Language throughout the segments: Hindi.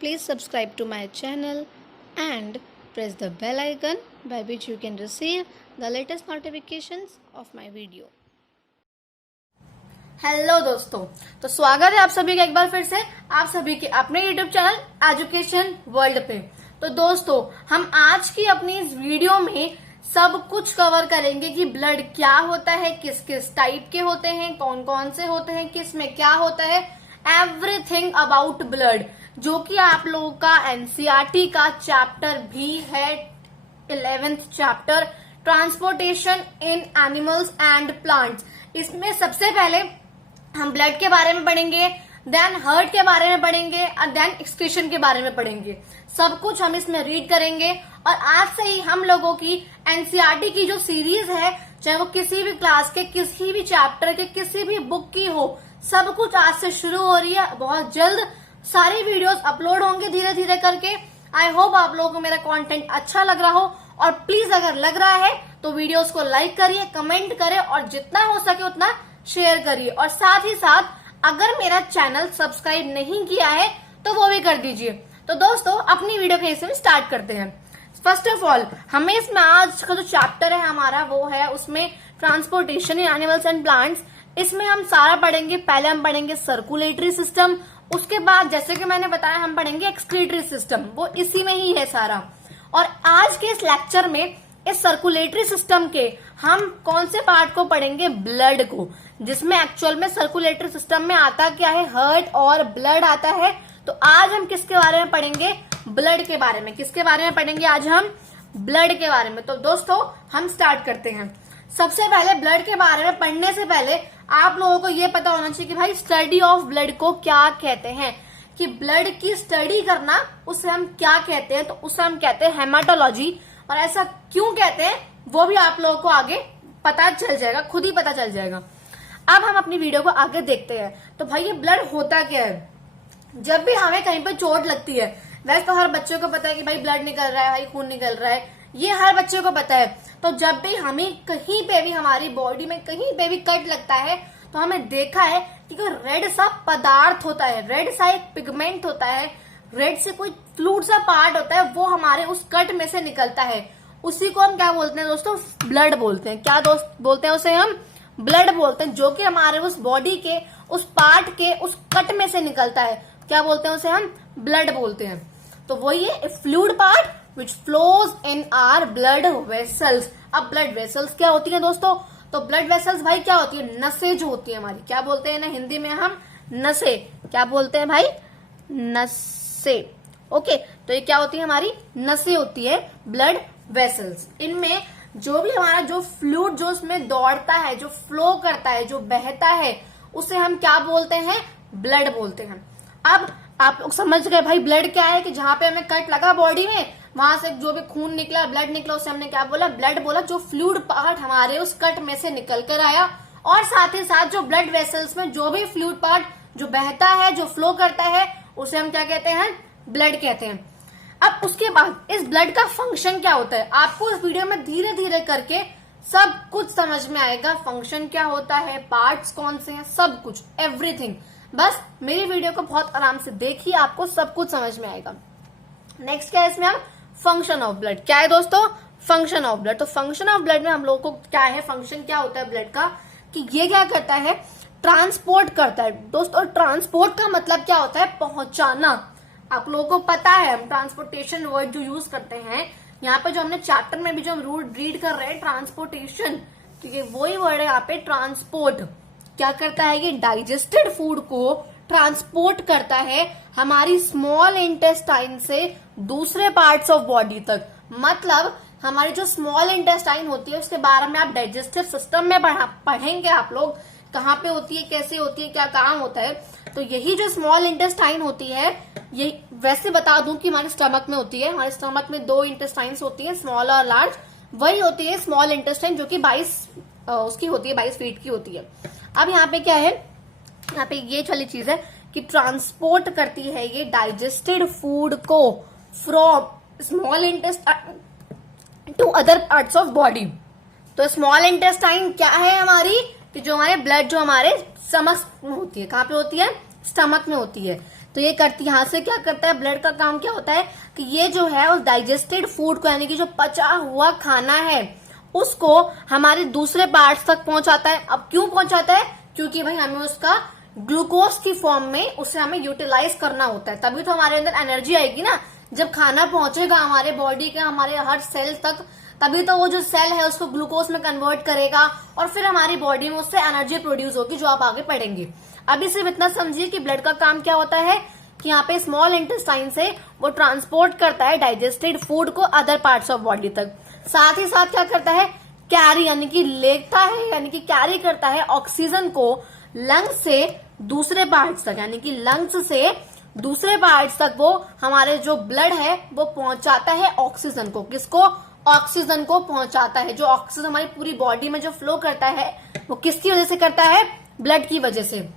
please subscribe to my channel and press the bell icon by which you can receive the latest notifications of my video. Hello दोस्तों, तो स्वागत है आप सभी का एक बार फिर से आप सभी के अपने यूट्यूब चैनल एजुकेशन वर्ल्ड पे। तो दोस्तों, हम आज की अपनी इस वीडियो में सब कुछ कवर करेंगे कि ब्लड क्या होता है, किस किस टाइप के होते हैं, कौन कौन से होते हैं, किस में क्या होता है, एवरीथिंग अबाउट ब्लड, जो कि आप लोगों का एनसीईआरटी का चैप्टर भी है, 11th chapter transportation in animals and plants. इसमें सबसे पहले हम ब्लड के बारे में पढ़ेंगे, देन हार्ट के बारे में पढ़ेंगे और देन एक्सक्रीशन के बारे में पढ़ेंगे। सब कुछ हम इसमें रीड करेंगे और आज से ही हम लोगों की एनसीईआरटी की जो सीरीज है, चाहे वो किसी भी क्लास के, किसी भी चैप्टर के, किसी भी बुक की हो, सब कुछ आज से शुरू हो रही है। बहुत जल्द सारी वीडियोस अपलोड होंगे धीरे धीरे करके। आई होप आप लोगों को मेरा कंटेंट अच्छा लग रहा हो, और प्लीज अगर लग रहा है तो वीडियोस को लाइक करिए, कमेंट करें और जितना हो सके उतना शेयर करिए। और साथ ही साथ अगर मेरा चैनल सब्सक्राइब नहीं किया है तो वो भी कर दीजिए। तो दोस्तों, अपनी वीडियो के हिस्से में स्टार्ट करते हैं। फर्स्ट ऑफ ऑल, हमें इसमें आज का जो चैप्टर है हमारा वो है, उसमें transportation in animals and plants. इसमें हम सारा पढ़ेंगे। पहले हम पढ़ेंगे सर्कुलेटरी सिस्टम, उसके बाद जैसे कि मैंने बताया हम पढ़ेंगे एक्सक्रीटरी सिस्टम, वो इसी में ही है सारा। और आज के इस लेक्चर में इस सर्कुलेटरी सिस्टम के हम कौन से पार्ट को पढ़ेंगे? ब्लड को, जिसमें एक्चुअल में सर्कुलेटरी सिस्टम में आता क्या है? हार्ट और ब्लड आता है। तो आज हम किसके बारे में पढ़ेंगे? ब्लड के बारे में। किसके बारे में पढ़ेंगे आज हम? ब्लड के बारे में। तो दोस्तों, हम स्टार्ट करते हैं। सबसे पहले ब्लड के बारे में पढ़ने से पहले आप लोगों को यह पता होना चाहिए कि भाई स्टडी ऑफ ब्लड को क्या कहते हैं, कि ब्लड की स्टडी करना उसे हम क्या कहते हैं। तो उसे हम कहते हैं हेमाटोलॉजी। और ऐसा क्यों कहते हैं वो भी आप लोगों को आगे पता चल जाएगा, खुद ही पता चल जाएगा। अब हम अपनी वीडियो को आगे देखते हैं। तो भाई ये ब्लड होता क्या है? जब भी हमें कहीं पर चोट लगती है, वैसे तो हर बच्चे को पता है कि भाई ब्लड निकल रहा है, भाई खून निकल रहा है, ये हर बच्चे को पता है। तो जब भी हमें कहीं पे भी हमारी बॉडी में कहीं पे भी कट लगता है तो हमें देखा है कि कोई रेड सा पदार्थ होता है, रेड सा एक पिगमेंट होता है, रेड से कोई फ्लूइड सा पार्ट होता है, वो हमारे उस कट में से निकलता है। उसी को हम क्या बोलते हैं दोस्तों? ब्लड बोलते हैं। क्या दोस्त बोलते हैं उसे? हम ब्लड बोलते हैं, जो कि हमारे उस बॉडी के उस पार्ट के उस कट में से निकलता है। क्या बोलते हैं उसे? हम ब्लड बोलते हैं। तो वही है fluid part which flows in our blood vessels. अब ब्लड वेसल्स क्या होती है दोस्तों? तो ब्लड वेसल्स भाई क्या होती है? नसें जो होती है हमारी। क्या बोलते हैं ना हिंदी में हम? नसें। क्या बोलते हैं भाई? नसें। ओके, तो ये क्या होती है? हमारी नसें होती है, ब्लड वेसल्स। इनमें जो भी हमारा जो फ्लूइड जो उसमें दौड़ता है, जो फ्लो करता है, जो बहता है, उसे हम क्या बोलते हैं? ब्लड बोलते हैं। अब आप लोग समझ गए भाई ब्लड क्या है, कि जहां पे हमें कट लगा बॉडी में, वहां से जो भी खून निकला, ब्लड निकला, उसे हमने क्या बोला? ब्लड बोला। जो फ्लूइड पार्ट हमारे उस कट में से निकल कर आया, और साथ ही साथ जो ब्लड वेसल्स में जो भी फ्लूइड पार्ट जो बहता है, जो फ्लो करता है, उसे हम क्या कहते हैं? ब्लड कहते हैं। अब उसके बाद इस ब्लड का फंक्शन क्या होता है, आपको इस वीडियो में धीरे धीरे करके सब कुछ समझ में आएगा। फंक्शन क्या होता है, पार्ट्स कौन से हैं, सब कुछ, एवरीथिंग। बस मेरी वीडियो को बहुत आराम से देखिए, आपको सब कुछ समझ में आएगा। नेक्स्ट क्या है इसमें? हम फंक्शन ऑफ ब्लड। क्या है दोस्तों? Function of blood. तो फंक्शन ऑफ ब्लड में हम लोगों को क्या है, फंक्शन क्या होता है ब्लड का, कि ये क्या करता है? ट्रांसपोर्ट करता है। दोस्तों, ट्रांसपोर्ट का मतलब क्या होता है? पहुंचाना। आप लोगों को पता है हम ट्रांसपोर्टेशन वर्ड जो यूज करते हैं, यहाँ पे जो हमने चैप्टर में भी जो हम रूल रीड कर रहे हैं, ट्रांसपोर्टेशन, ठीक है, वही वर्ड है यहाँ पे, ट्रांसपोर्ट। क्या करता है? ये डाइजेस्टेड फूड को ट्रांसपोर्ट करता है हमारी स्मॉल इंटेस्टाइन से दूसरे पार्ट्स ऑफ बॉडी तक। मतलब हमारी जो स्मॉल इंटेस्टाइन होती है, उसके बारे में आप डाइजेस्टिव सिस्टम में पढ़ेंगे आप लोग, कहाँ पे होती है, कैसे होती है, क्या काम होता है। तो यही जो स्मॉल इंटेस्टाइन होती है, ये वैसे बता दूं कि हमारे स्टमक में होती है। हमारे स्टमक में 2 इंटेस्टाइन्स होती है, स्मॉल और लार्ज। वही होती है स्मॉल इंटेस्टाइन, जो कि 22 उसकी होती है, 22 फीट की होती है। अब यहाँ पे क्या है? यहाँ पे ये वाली चीज है कि ट्रांसपोर्ट करती है ये डाइजेस्टेड फूड को from small intestine to other parts of body. तो स्मॉल इंटेस्टाइन क्या है हमारी? कि जो हमारे ब्लड जो हमारे स्टमक में होती है, कहाँ पे होती है? स्टमक में होती है। तो ये करती, यहाँ से क्या करता है, ब्लड का काम क्या होता है कि ये जो है उस डाइजेस्टेड फूड को, यानी कि जो पचा हुआ खाना है उसको हमारे दूसरे पार्ट्स तक पहुंचाता है। अब क्यों पहुंचाता है, क्योंकि भाई हमें उसका ग्लूकोज की फॉर्म में उसे हमें यूटिलाइज करना होता है, तभी तो हमारे अंदर एनर्जी आएगी ना। जब खाना पहुंचेगा हमारे बॉडी के हमारे हर सेल तक, तभी तो वो जो सेल है उसको ग्लूकोज में कन्वर्ट करेगा और फिर हमारी बॉडी में उससे एनर्जी प्रोड्यूस होगी, जो आप आगे पढ़ेंगे। अभी सिर्फ इतना समझिए कि ब्लड का काम क्या होता है कि यहाँ पे स्मॉल इंटेस्टाइन से वो ट्रांसपोर्ट करता है डाइजेस्टेड फूड को अदर पार्ट्स ऑफ बॉडी तक। साथ ही साथ क्या करता है, कैरी यानी कि लेता है, यानी कि कैरी करता है ऑक्सीजन को लंग्स से दूसरे पार्ट्स तक, यानी कि लंग्स से दूसरे पार्ट्स तक वो हमारे जो ब्लड है वो पहुंचाता है ऑक्सीजन को। किसको, ऑक्सीजन को पहुंचाता है। जो ऑक्सीजन हमारी पूरी बॉडी में जो फ्लो करता है वो किसकी वजह से करता है, ब्लड की वजह से।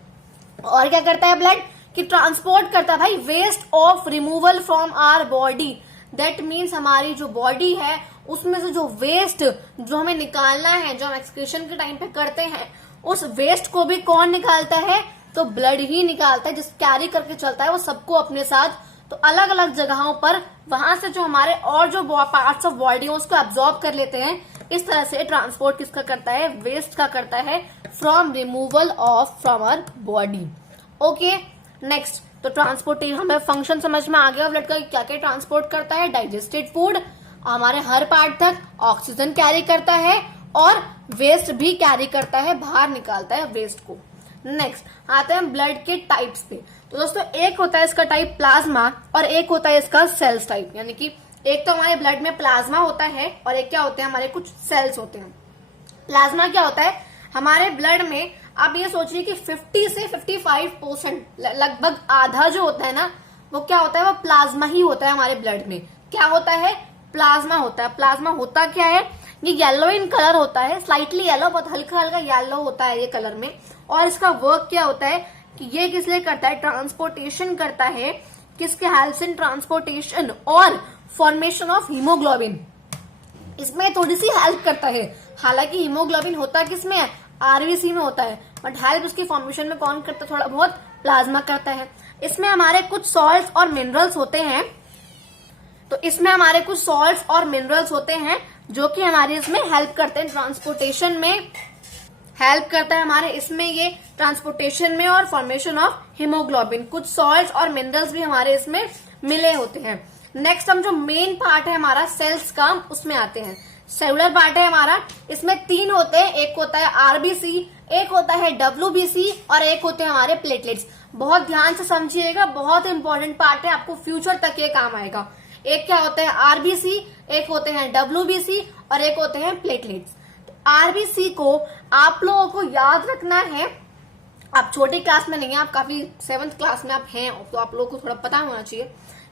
और क्या करता है ब्लड, कि ट्रांसपोर्ट करता है भाई waste of removal from our body. That means हमारी जो बॉडी है उसमें से जो वेस्ट जो हमें निकालना है, जो हम एक्सक्रीशन के टाइम पे करते हैं, उस वेस्ट को भी कौन निकालता है, तो ब्लड ही निकालता है, जिस कैरी करके चलता है वो सबको अपने साथ। तो अलग अलग जगहों पर वहां से जो हमारे और जो पार्ट्स ऑफ बॉडी है उसको एब्जॉर्ब कर लेते हैं। इस तरह से ट्रांसपोर्ट किसका करता है, वेस्ट का करता है, from removal of from our body. Okay, next, तो ट्रांसपोर्ट हमें फंक्शन समझ में आ गया ब्लड का, क्या क्या ट्रांसपोर्ट करता है, डाइजेस्टेड फूड हमारे हर पार्ट तक, ऑक्सीजन कैरी करता है और वेस्ट भी कैरी करता है, बाहर निकालता है वेस्ट को। नेक्स्ट आते हैं ब्लड के टाइप्स पे। तो दोस्तों एक होता है इसका टाइप प्लाज्मा और एक होता है इसका सेल्स टाइप, यानी कि एक तो हमारे ब्लड में प्लाज्मा होता है और एक क्या होते हैं, हमारे कुछ सेल्स होते हैं। प्लाज्मा क्या होता है, हमारे ब्लड में आप ये सोचिए कि 50 से 55% लगभग आधा जो होता है ना, वो क्या होता है, वो प्लाज्मा ही होता है हमारे ब्लड में। क्या होता है, प्लाज्मा होता है। प्लाज्मा होता क्या है, ये येलो इन कलर होता है, स्लाइटली येलो, बहुत हल्का हल्का येलो होता है ये कलर में। और इसका वर्क क्या होता है कि ये किस लिए करता है, ट्रांसपोर्टेशन करता है, किसके हेल्प से, ट्रांसपोर्टेशन और फॉर्मेशन ऑफ हीमोग्लोबिन, इसमें थोड़ी सी हेल्प करता है। हालांकि हीमोग्लोबिन होता किसमें है, आरबीसी में होता है, बट हेल्प उसकी फॉर्मेशन में कौन करता है, थोड़ा बहुत प्लाज्मा करता है। इसमें हमारे कुछ सॉल्ट्स और मिनरल्स होते हैं, तो इसमें हमारे कुछ सॉल्ट्स और मिनरल्स होते हैं जो कि हमारे इसमें हेल्प करते हैं, ट्रांसपोर्टेशन में हेल्प करता है हमारे इसमें, ये ट्रांसपोर्टेशन में और फॉर्मेशन ऑफ हीमोग्लोबिन। कुछ सॉल्ट्स और मिनरल्स भी हमारे इसमें मिले होते हैं। नेक्स्ट हम जो मेन पार्ट है हमारा सेल्स का, उसमें आते हैं। सेलुलर पार्ट है हमारा, इसमें 3 होते हैं, एक होता है आरबीसी, एक होता है डब्ल्यूबीसी और एक होते हैं हमारे प्लेटलेट्स। बहुत ध्यान से समझिएगा, बहुत इंपॉर्टेंट पार्ट है, आपको फ्यूचर तक ये काम आएगा। एक क्या होता है आरबीसी, एक होते हैं डब्ल्यूबीसी और एक होते हैं प्लेटलेट्स। तो आरबीसी को आप लोगों को याद रखना है, आप छोटी क्लास में नहीं है, आप काफी 7th क्लास में आप हैं, तो आप लोगों को थोड़ा पता होना चाहिए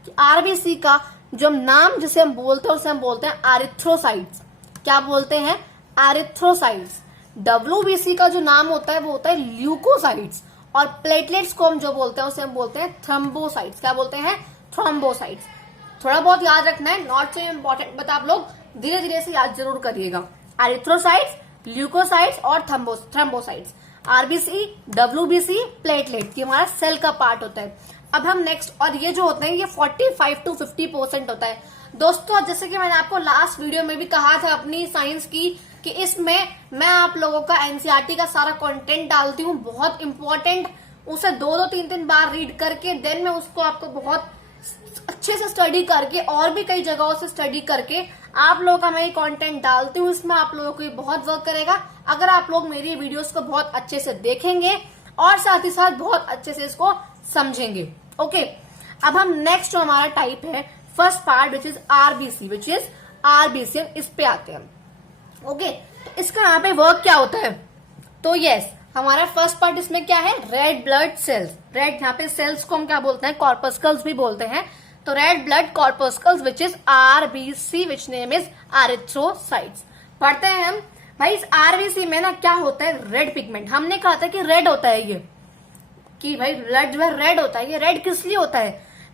कि आरबीसी का जो नाम जिसे हम बोलते हैं उसे हम बोलते हैं एरिथ्रोसाइट्स। क्या बोलते हैं, एरिथ्रोसाइट्स। डब्ल्यूबीसी का जो नाम होता है वो होता है ल्यूकोसाइट्स और प्लेटलेट्स को हम जो बोलते हैं उसे हम बोलते हैं थ्रोम्बोसाइट्स। क्या बोलते हैं, थ्रोम्बोसाइट्स। थोड़ा बहुत याद रखना है, नॉट सो इम्पोर्टेंट, बट आप लोग धीरे धीरे से याद जरूर करिएगा। एरिथ्रोसाइट्स, ल्यूकोसाइट्स और थ्रोम्बोसाइट्स। आरबीसी, डब्ल्यूबीसी, प्लेटलेट, ये हमारा सेल का पार्ट होता है। अब हम नेक्स्ट, और ये जो होते हैं ये 45 to 50% होता है। दोस्तों जैसे कि मैंने आपको लास्ट वीडियो में भी कहा था अपनी साइंस की, कि इसमें मैं आप लोगों का एनसीईआरटी का सारा कंटेंट डालती हूँ, बहुत इंपॉर्टेंट, उसे 2-2, 3-3 बार रीड करके देन मैं उसको आपको बहुत अच्छे से स्टडी करके और भी कई जगहों से स्टडी करके आप लोगों का मैं ये कंटेंट डालती हूँ। इसमें आप लोगों को ये बहुत वर्क करेगा अगर आप लोग मेरी वीडियोस को बहुत अच्छे से देखेंगे और साथ ही साथ बहुत अच्छे से इसको समझेंगे। ओके, अब हम नेक्स्ट जो हमारा टाइप है first part which is RBC, इस पे आते हैं। ओके, तो इसका यहाँ पे वर्क क्या होता है, तो यस हमारा फर्स्ट पार्ट इसमें क्या है, रेड ब्लड सेल्स। रेड यहाँ पे सेल्स को हम क्या बोलते हैं, कॉर्पस्कल्स भी बोलते हैं। तो red blood corpuscles which is RBC, which name is erythrocytes. पढ़ते हैं हम भाई, इस आरबीसी में ना क्या होता है, रेड पिगमेंट। हमने कहा था कि रेड होता है ये, कि भाई ब्लड जो है रेड होता है। ये रेड किस लिए होता है,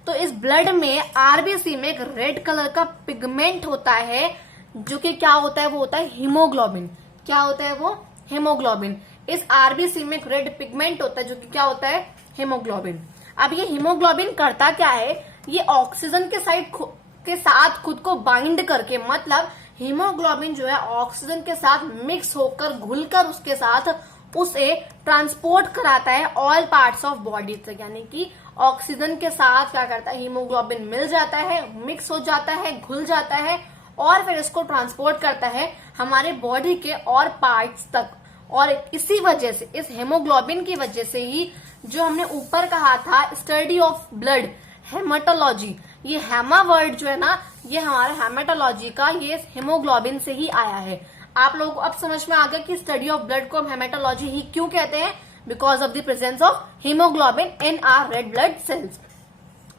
तो इस ब्लड में आरबीसी में एक रेड कलर का पिगमेंट होता है जो कि क्या होता है, वो होता है हीमोग्लोबिन। क्या होता है वो, हीमोग्लोबिन। इस आरबीसी में एक रेड पिगमेंट होता है जो कि क्या होता है, हीमोग्लोबिन। अब ये हीमोग्लोबिन करता क्या है, ये ऑक्सीजन के साथ खुद को बाइंड करके, मतलब हीमोग्लोबिन जो है ऑक्सीजन के साथ मिक्स होकर घुलकर उसके साथ उसे ट्रांसपोर्ट कराता है ऑल पार्ट्स ऑफ बॉडी तक। यानी कि ऑक्सीजन के साथ क्या करता है, हीमोग्लोबिन मिल जाता है, मिक्स हो जाता है, घुल जाता है और फिर इसको ट्रांसपोर्ट करता है हमारे बॉडी के और पार्ट्स तक। और इसी वजह से, इस हेमोग्लोबिन की वजह से ही जो हमने ऊपर कहा था स्टडी ऑफ ब्लड, हेमाटोलॉजी, ये हेमा वर्ड जो है ना, ये हमारे हेमाटोलॉजी का ये हेमोग्लोबिन से ही आया है। आप लोगों को अब समझ में आ गया कि स्टडी ऑफ ब्लड को हम हेमाटोलॉजी ही क्यों कहते हैं, because of the presence of haemoglobin in our red blood cells.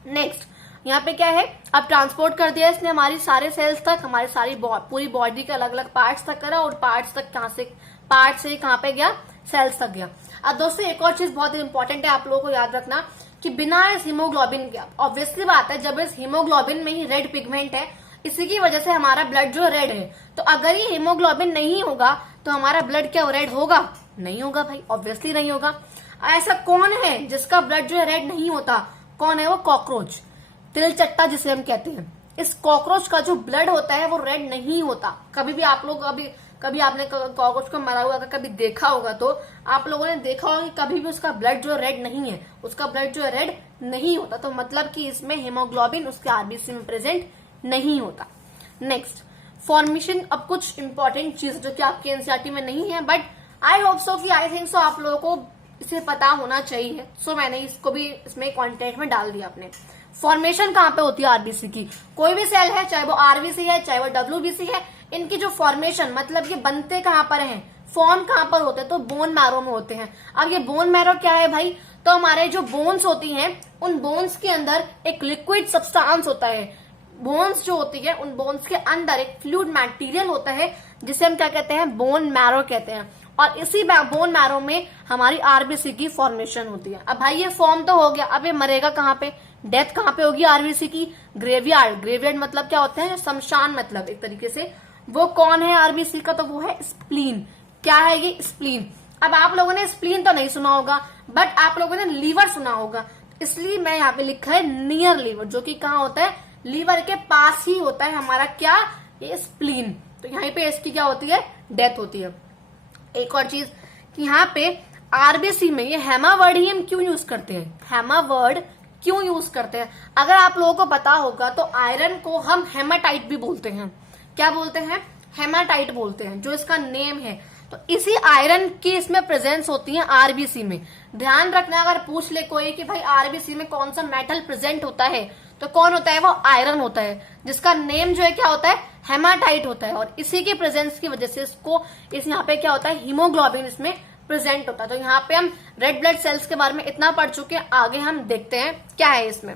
Next यहाँ पे क्या है, अब ट्रांसपोर्ट कर दिया इसने हमारी सारे सेल्स तक, हमारी सारी पूरी बॉडी के अलग अलग पार्ट्स तक करा, और पार्ट्स तक पार्ट से कहां पे गया, सेल्स तक गया। अब दोस्तों एक और चीज बहुत इंपॉर्टेंट है आप लोगों को याद रखना कि बिना इस हीमोग्लोबिन के, ऑब्वियसली बात है जब इस हीमोग्लोबिन में ही रेड पिगमेंट है, इसी की वजह से हमारा ब्लड जो रेड है, तो अगर ये हीमोग्लोबिन नहीं होगा तो हमारा ब्लड क्या रेड होगा, नहीं होगा भाई, ऑब्वियसली नहीं होगा। ऐसा कौन है जिसका ब्लड जो है रेड नहीं होता, कौन है वो, कॉकरोच, तिलचट्टा जिसे हम कहते हैं। इस कॉकरोच का जो ब्लड होता है वो रेड नहीं होता। कभी भी आप लोग कभी आपने कॉकरोच को मारा हुआ अगर कभी देखा होगा तो आप लोगों ने देखा होगा कि कभी भी उसका ब्लड जो रेड नहीं है, उसका ब्लड जो है रेड नहीं होता। तो मतलब कि इसमें हीमोग्लोबिन उसके आरबीसी में प्रेजेंट नहीं होता। नेक्स्ट फॉर्मेशन, अब कुछ इंपॉर्टेंट चीज जो कि आपके एनसीईआरटी में नहीं है, बट आई होप सो कि आई थिंक सो आप लोगों को इसे पता होना चाहिए। सो मैंने इसको भी इसमें कॉन्टेंट में डाल दिया अपने। फॉर्मेशन कहाँ पे होती है आरबीसी की, कोई भी सेल है, चाहे वो आरबीसी है चाहे वो डब्ल्यूबीसी है, इनकी जो फॉर्मेशन, मतलब ये बनते कहाँ पर हैं, फॉर्म कहाँ पर होते हैं, तो बोन मैरो में होते हैं। अब ये बोन मैरो क्या है भाई, तो हमारे जो बोन्स होती हैं उन बोन्स के अंदर एक लिक्विड सब्सटेंस होता है। बोन्स जो होती है उन बोन्स के अंदर एक फ्लूइड मटेरियल होता है जिसे हम क्या कहते हैं, बोन मैरो कहते हैं। और इसी बोन मैरो में हमारी आरबीसी की फॉर्मेशन होती है। अब भाई ये फॉर्म तो हो गया, अब ये मरेगा कहाँ पे, डेथ कहाँ पे होगी आरबीसी की, ग्रेवयार्ड। ग्रेवयार्ड मतलब क्या होता है, शमशान, मतलब एक तरीके से। वो कौन है आरबीसी का, तो वो है स्प्लीन। क्या है ये, स्प्लीन। अब आप लोगों ने स्प्लीन तो नहीं सुना होगा, बट आप लोगों ने लीवर सुना होगा, इसलिए मैं यहाँ पे लिखा है नियर लीवर, जो कि कहाँ होता है, लीवर के पास ही होता है हमारा क्या, ये स्प्लीन। तो यहाँ पे इसकी क्या होती है, डेथ होती है। एक और चीज कि यहाँ पे आरबीसी में ये हेमा वर्ड ही हम क्यों यूज करते हैं, हेमा वर्ड क्यों यूज करते हैं, अगर आप लोगों को पता होगा तो आयरन को हम हेमाटाइट भी बोलते हैं। क्या बोलते हैं, हेमाटाइट बोलते हैं, जो इसका नेम है। तो इसी आयरन की इसमें प्रेजेंस होती है आरबीसी में। ध्यान रखना, अगर पूछ ले कोई कि भाई आरबीसी में कौन सा मेटल प्रेजेंट होता है, तो कौन होता है, वो आयरन होता है, जिसका नेम जो है क्या होता है, हेमाटाइट होता है। और इसी के प्रेजेंस की वजह से इसको यहाँ पे क्या होता है, हीमोग्लोबिन इसमें प्रेजेंट होता है। तो यहाँ पे हम रेड ब्लड सेल्स के बारे में इतना पढ़ चुके हैं, आगे हम देखते हैं क्या है इसमें।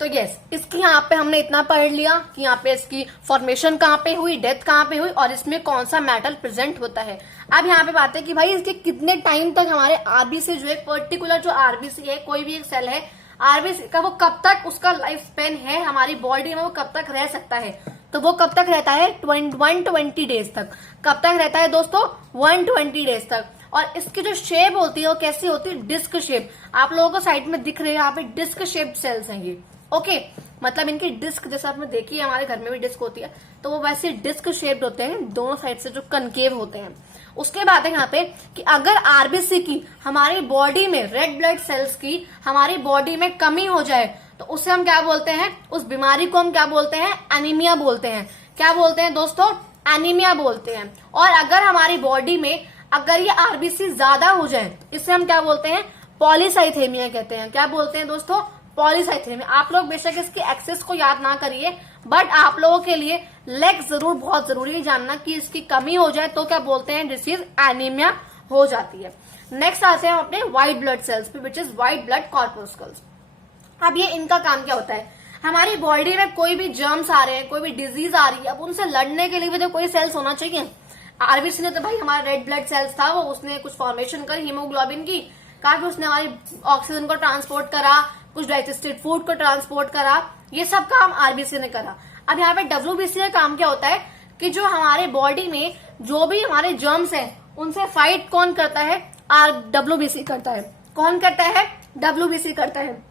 तो यस, इसकी यहाँ पे हमने इतना पढ़ लिया कि यहाँ पे इसकी फॉर्मेशन कहाँ पे हुई, डेथ कहाँ पे हुई, और इसमें कौन सा मेटल प्रेजेंट होता है। अब यहाँ पे बात है कि भाई इसके कितने टाइम तक हमारे आरबीसी जो है, पर्टिकुलर जो आरबीसी है, कोई भी एक सेल है आरबीसी का, वो कब तक उसका लाइफ स्पेन है हमारी बॉडी में, वो कब तक रह सकता है, तो वो कब तक रहता है, 120 डेज तक। कब तक रहता है दोस्तों, 120 डेज तक। और इसकी जो शेप होती है वो कैसी होती है, डिस्क शेप। आप लोगों को साइड में दिख रहे हैं यहाँ पे डिस्क शेप सेल्स हैं ये, ओके। मतलब इनकी डिस्क, जैसे आपने देखी है हमारे घर में भी डिस्क होती है, तो वो वैसे डिस्क शेप्ड होते हैं, दोनों साइड से जो कनकेव होते हैं। उसके बाद है यहाँ पे कि अगर आरबीसी की हमारी बॉडी में, रेड ब्लड सेल्स की हमारी बॉडी में कमी हो जाए, तो उसे हम क्या बोलते हैं, उस बीमारी को हम क्या बोलते हैं, एनीमिया बोलते हैं। क्या बोलते हैं दोस्तों, एनीमिया बोलते हैं। और अगर हमारी बॉडी में अगर ये आरबीसी ज्यादा हो जाए, इसे हम क्या बोलते हैं, पॉलीसाइथेमिया कहते हैं। क्या बोलते हैं दोस्तों, पॉलीसाइथेमिया। आप लोग बेशक इसके एक्सेस को याद ना करिए, बट आप लोगों के लिए लेग जरूर बहुत जरूरी है जानना कि इसकी कमी हो जाए तो क्या बोलते हैं, डिसीज एनीमिया हो जाती है। नेक्स्ट आते हैं हम अपने व्हाइट ब्लड सेल्स पे, विच इज व्हाइट ब्लड कॉर्पस्कल्स। अब ये इनका काम क्या होता है, हमारी बॉडी में कोई भी जर्म्स आ रहे हैं, कोई भी डिजीज आ रही है, अब उनसे लड़ने के लिए भी तो कोई सेल्स होना चाहिए। आरबीसी ने तो भाई हमारा रेड ब्लड सेल्स था, वो उसने कुछ फॉर्मेशन करी हीमोग्लोबिन की, कहा कि उसने हमारी ऑक्सीजन को ट्रांसपोर्ट करा, कुछ डाइजेस्टेड फूड को ट्रांसपोर्ट करा, ये सब काम आरबीसी ने करा। अब यहाँ पे डब्ल्यूबीसी का काम क्या होता है कि जो हमारे बॉडी में जो भी हमारे जर्म्स हैं उनसे फाइट कौन करता है, डब्ल्यूबीसी करता है। कौन करता है, WBC करता है।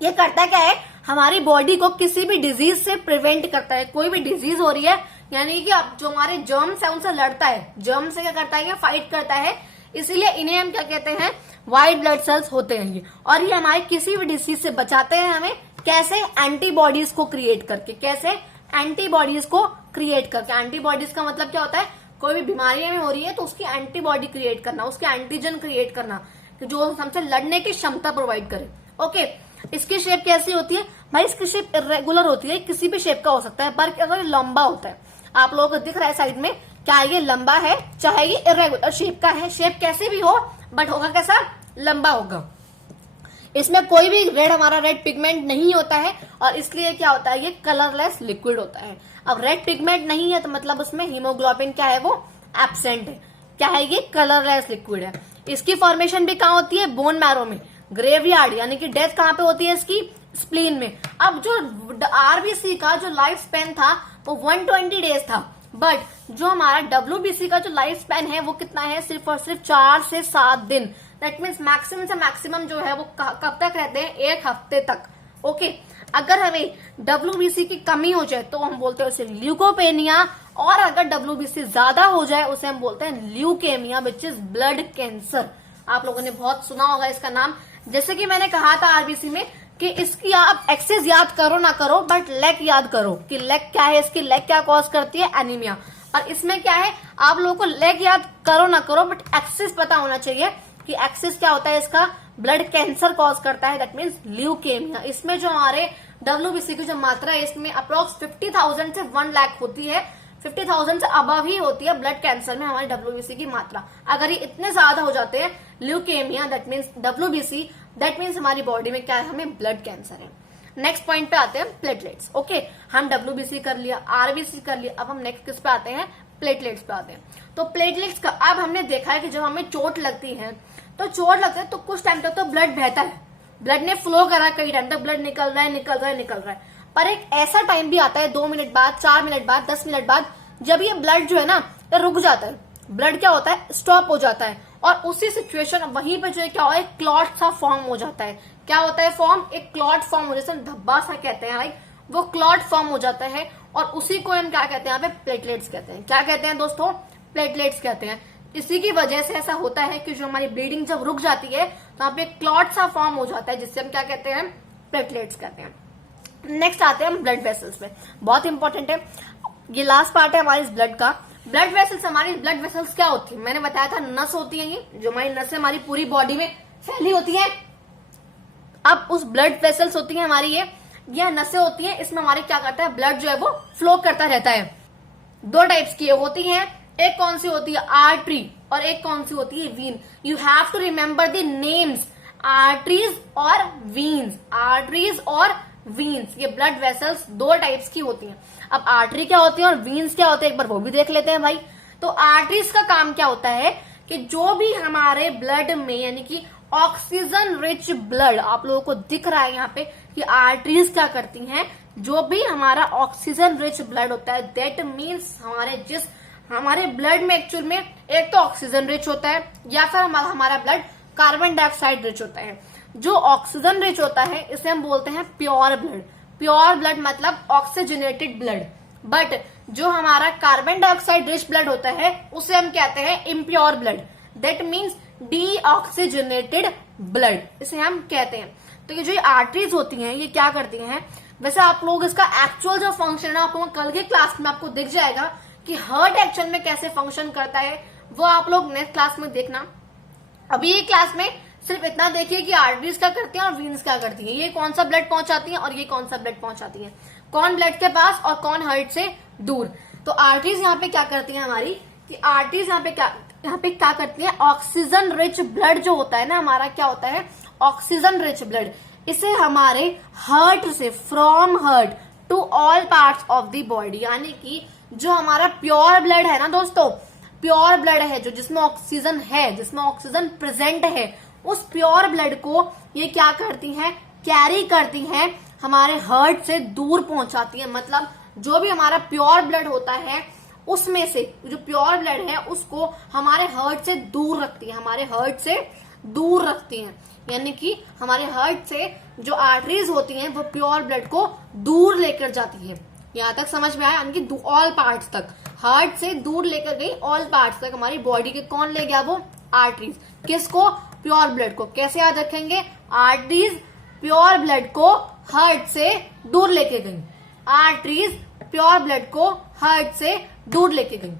ये करता क्या है, हमारी बॉडी को किसी भी डिजीज से प्रिवेंट करता है। कोई भी डिजीज हो रही है, यानी कि अब जो हमारे जर्म्स है उनसे लड़ता है, जर्म से क्या करता है, ये फाइट करता है, इसीलिए इन्हें हम क्या कहते हैं, व्हाइट ब्लड सेल्स होते हैं ये। और ये हमारे किसी भी डिजीज से बचाते हैं हमें, कैसे, एंटीबॉडीज को क्रिएट करके। कैसे, एंटीबॉडीज को क्रिएट करके। एंटीबॉडीज का मतलब क्या होता है, कोई भी बीमारी में हो रही है तो उसकी एंटीबॉडी क्रिएट करना, उसके एंटीजन क्रिएट करना, जो हमसे लड़ने की क्षमता प्रोवाइड करे। ओके, इसकी शेप कैसी होती है भाई, इसकी शेप इरेगुलर होती है, किसी भी शेप का हो सकता है, पर अगर लंबा होता है, आप लोगों को दिख रहा है साइड में, क्या ये लंबा है, चाहे ये इरेगुलर शेप का है, शेप कैसे भी हो, बट होगा कैसा, लंबा होगा। इसमें कोई भी रेड, हमारा रेड पिगमेंट नहीं होता है, और इसलिए क्या होता है, ये कलरलेस लिक्विड होता है। अब रेड पिगमेंट नहीं है तो मतलब उसमें हीमोग्लोबिन क्या है, वो एब्सेंट है। क्या है, ये कलरलेस लिक्विड है। इसकी फॉर्मेशन भी कहाँ होती है, बोन मैरो में। ग्रेवयार्ड यानी कि डेथ कहाँ पे होती है इसकी, स्प्लीन में। अब जो आरबीसी का जो लाइफ स्पेन था वो 120 डेज था, बट जो हमारा WBC का जो लाइफ स्पेन है वो कितना है, सिर्फ और सिर्फ 4 से 7 दिन। दैट मीन्स मैक्सिमम से मैक्सिमम जो है वो कब तक रहते हैं, 1 हफ्ते तक। ओके, अगर हमें WBC की कमी हो जाए तो हम बोलते हैं उसे ल्यूकोपेनिया, और अगर WBC ज्यादा हो जाए उसे हम बोलते हैं leukaemia, which is blood cancer. आप लोगों ने बहुत सुना होगा इसका नाम। जैसे कि मैंने कहा था आरबीसी में कि इसकी आप एक्सेस याद करो ना करो, बट लेग याद करो कि लेग क्या है, इसकी लेग क्या कॉज करती है, एनीमिया। और इसमें क्या है, आप लोगों को लेग याद करो ना करो, बट एक्सेस पता होना चाहिए कि एक्सेस क्या होता है, इसका ब्लड कैंसर कॉज करता है, दैट मीन्स ल्यूकेमिया। इसमें जो हमारे WBC की जो मात्रा है इसमें अप्रोक्स 50,000 से 1 लाख होती है, 50,000 से अबव ही होती है ब्लड कैंसर में हमारी WBC की मात्रा। अगर ये इतने ज्यादा हो जाते हैं, leukaemia that means WBC, that means हमारी बॉडी में क्या है, हमें ब्लड कैंसर है। नेक्स्ट पॉइंट पे आते हैं, प्लेटलेट्स। ओके, हम WBC कर लिया, RBC कर लिया, अब हम नेक्स्ट किस पे आते हैं, प्लेटलेट्स पे आते हैं। तो प्लेटलेट्स का अब हमने देखा है कि जब हमें चोट लगती है तो चोट लगता है तो कुछ टाइम तक तो ब्लड बहता है, ब्लड ने फ्लो करा, कई टाइम तक ब्लड निकल रहा है निकल रहा है निकल रहा है, पर एक ऐसा टाइम भी आता है 2 मिनट बाद, 4 मिनट बाद, 10 मिनट बाद, जब ये ब्लड जो है ना ये रुक जाता है, ब्लड क्या होता है, स्टॉप हो जाता है, और उसी सिचुएशन वहीं पे जो है क्या होता है, क्लॉट सा फॉर्म हो जाता है। क्या होता है फॉर्म, एक क्लॉट फॉर्म हो जाता है, धब्बा सा कहते हैं भाई, वो क्लॉट फॉर्म हो जाता है, और उसी को हम क्या कहते हैं, यहाँ पे प्लेटलेट्स कहते हैं। क्या कहते हैं दोस्तों, प्लेटलेट्स कहते हैं। इसी की वजह से ऐसा होता है कि जो हमारी ब्लीडिंग जब रुक जाती है तो यहाँ पे क्लॉट सा फॉर्म हो जाता है, जिससे हम क्या कहते हैं, प्लेटलेट्स कहते हैं। नेक्स्ट आते हैं हम ब्लड वेसल्स पे, बहुत इंपॉर्टेंट है, ये लास्ट पार्ट है हमारी इस ब्लड का। ब्लड वेसल्स, हमारी ब्लड वेसल्स क्या होती है, मैंने बताया था नस होती है, ये जो हमारी नसें हमारी पूरी बॉडी में फैली होती है। अब उस ब्लड वेसल्स होती है हमारी, ये नसें होती है, इसमें हमारे क्या करता है, ब्लड जो है वो फ्लो करता रहता है। 2 टाइप्स की होती है, एक कौन सी होती है, आर्टरी, और एक कौन सी होती है, vein. You have to remember the names, arteries और वीन्स, आर्टरीज और वीन्स। ये ब्लड वेसल्स 2 टाइप्स की होती हैं। अब आर्टरी क्या होती है और वीन्स क्या होते हैं, एक बार वो भी देख लेते हैं भाई। तो आर्टरीज का काम क्या होता है कि जो भी हमारे ब्लड में, यानी कि ऑक्सीजन रिच ब्लड, आप लोगों को दिख रहा है यहाँ पे कि आर्टरीज क्या करती हैं, जो भी हमारा ऑक्सीजन रिच ब्लड होता है, दैट मीन्स हमारे ब्लड में एक्चुअल में एक तो ऑक्सीजन रिच होता है, या फिर हमारा ब्लड कार्बन डाइऑक्साइड रिच होता है। जो ऑक्सीजन रिच होता है इसे हम बोलते हैं प्योर ब्लड। प्योर ब्लड मतलब ऑक्सीजनेटेड ब्लड। बट जो हमारा कार्बन डाइऑक्साइड रिच ब्लड होता है उसे हम कहते हैं impure blood, that means deoxygenated blood, इसे हम कहते हैं। तो ये जो आर्टरीज होती हैं ये क्या करती हैं, वैसे आप लोग इसका एक्चुअल जो फंक्शन है आपको कल के क्लास में आपको दिख जाएगा कि हार्ट एक्चुअल में कैसे फंक्शन करता है, वो आप लोग नेक्स्ट क्लास में देखना। अभी ये क्लास में सिर्फ इतना देखिए कि आर्टरीज क्या करती हैं और वीन्स क्या करती हैं, ये कौन सा ब्लड पहुंचाती हैं और ये कौन सा ब्लड पहुंचाती हैं, कौन ब्लड के पास और कौन हार्ट से दूर। तो आर्टरीज यहाँ पे क्या करती हैं हमारी, कि आर्टरीज यहाँ पे क्या करती हैं, ऑक्सीजन रिच ब्लड जो होता है ना हमारा, क्या होता है ऑक्सीजन रिच ब्लड, इसे हमारे हार्ट से, from heart to all parts of the body, यानी कि जो हमारा प्योर ब्लड है ना दोस्तों, प्योर ब्लड है जो जिसमें ऑक्सीजन है, जिसमें ऑक्सीजन प्रेजेंट है, उस प्योर ब्लड को ये क्या करती हैं, कैरी करती हैं, हमारे हार्ट से दूर पहुंचाती है। मतलब जो भी हमारा प्योर ब्लड होता है उसमें से जो प्योर ब्लड है उसको हमारे हार्ट से दूर रखती है, हमारे हार्ट से दूर रखती हैं। यानी कि हमारे हार्ट से जो आर्टरीज होती हैं वो प्योर ब्लड को दूर लेकर जाती है। यहाँ तक समझ में आया, यानी कि ऑल पार्ट्स तक, हार्ट से दूर लेकर गई ऑल पार्ट्स तक हमारी बॉडी के। कौन ले गया? वो आर्टरीज। किसको? प्योर ब्लड को। कैसे याद रखेंगे? आर्टरीज प्योर ब्लड को हार्ट से दूर लेके गई। आर्टरीज प्योर ब्लड को हार्ट से दूर लेके गई।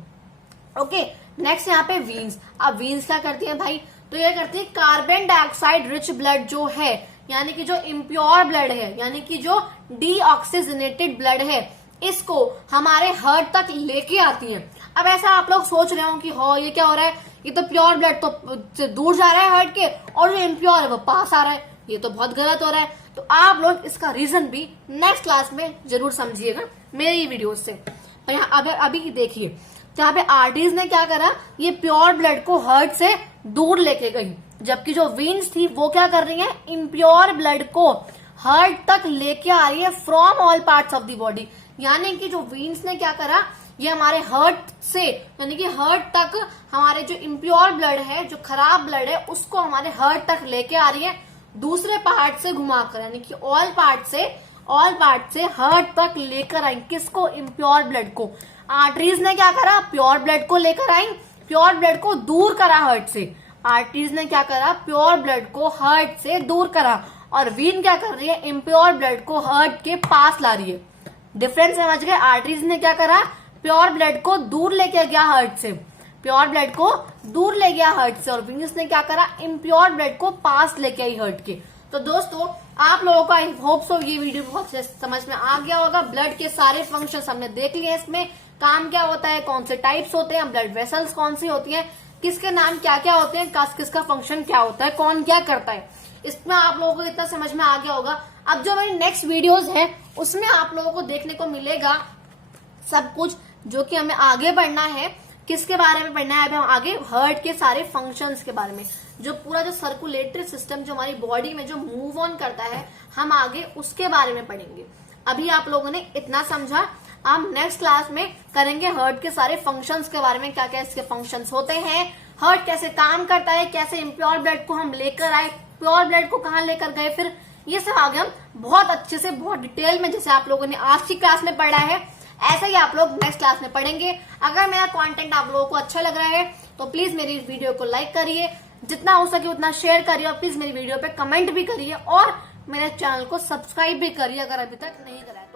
ओके, नेक्स्ट यहाँ पे वीन्स। अब वीन्स क्या करती हैं भाई? तो ये करती है कार्बन डाइऑक्साइड रिच ब्लड जो है, यानी कि जो इम्प्योर ब्लड है, यानी कि जो डीऑक्सीजनेटेड ब्लड है, इसको हमारे हार्ट तक लेके आती हैं। अब ऐसा आप लोग सोच रहे हो कि हो ये क्या हो रहा है, ये तो प्योर ब्लड तो दूर जा रहा है हार्ट के, और जो इम्प्योर है वो पास आ रहा है, ये तो बहुत गलत हो रहा है। तो आप लोग इसका रीजन भी नेक्स्ट क्लास में जरूर समझिएगा मेरी वीडियो से। तो यहाँ अभी देखिए, यहाँ पे आर्टरीज ने क्या करा, ये प्योर ब्लड को हार्ट से दूर लेके गई, जबकि जो वीन्स थी वो क्या कर रही है, इम्प्योर ब्लड को हार्ट तक लेके आ रही है from all parts of the body. यानी कि जो वीन्स ने क्या करा, ये हमारे हार्ट से, यानी कि हार्ट तक हमारे जो इम्प्योर ब्लड है, जो खराब ब्लड है, उसको हमारे हार्ट तक लेके आ रही है दूसरे पार्ट से घुमाकर, यानी कि ऑल पार्ट से हार्ट तक लेकर आई। किसको? इम्प्योर ब्लड को। आर्टरीज ने क्या करा, प्योर ब्लड को लेकर आई, प्योर ब्लड को दूर करा हार्ट से। आर्टरीज ने क्या करा, प्योर ब्लड को हार्ट से दूर करा, और वीन क्या कर रही है, इम्प्योर ब्लड को हार्ट के पास ला रही है। डिफरेंस समझ गए? आर्टरीज ने क्या करा, प्योर ब्लड को दूर लेके गया हार्ट से, प्योर ब्लड को दूर ले गया हार्ट से, और वीनस ने क्या करा, इम्प्योर ब्लड को पास लेके आई हार्ट के। तो दोस्तों आप लोगों को आई होप सो ये वीडियो बहुत समझ में आ गया होगा। ब्लड के सारे फंक्शंस हमने देख लिए, इसमें काम क्या होता है, कौन से टाइप्स होते हैं, ब्लड वेसल्स कौन सी होती हैं, किसके नाम क्या क्या होते हैं, किसका फंक्शन क्या होता है, कौन क्या करता है, इसमें आप लोगों को इतना समझ में आ गया होगा। अब जो मेरी नेक्स्ट वीडियोस है उसमें आप लोगों को देखने को मिलेगा सब कुछ, जो कि हमें आगे बढ़ना है। किसके बारे में पढ़ना है अभी हम आगे? हार्ट के सारे फंक्शंस के बारे में, जो पूरा जो सर्कुलेटरी सिस्टम जो हमारी बॉडी में जो मूव ऑन करता है, हम आगे उसके बारे में पढ़ेंगे। अभी आप लोगों ने इतना समझा, हम नेक्स्ट क्लास में करेंगे हार्ट के सारे फंक्शंस के बारे में, क्या क्या इसके फंक्शंस होते हैं, हार्ट कैसे काम करता है, कैसे इम्प्योर ब्लड को हम लेकर आए, प्योर ब्लड को कहाँ लेकर गए, फिर ये सब आगे हम बहुत अच्छे से, बहुत डिटेल में, जैसे आप लोगों ने आज की क्लास में पढ़ा है, ऐसा ही आप लोग नेक्स्ट क्लास में पढ़ेंगे। अगर मेरा कंटेंट आप लोगों को अच्छा लग रहा है तो प्लीज मेरी वीडियो को लाइक करिए, जितना हो सके उतना शेयर करिए, और प्लीज मेरी वीडियो पे कमेंट भी करिए, और मेरे चैनल को सब्सक्राइब भी करिए अगर अभी तक नहीं करा है।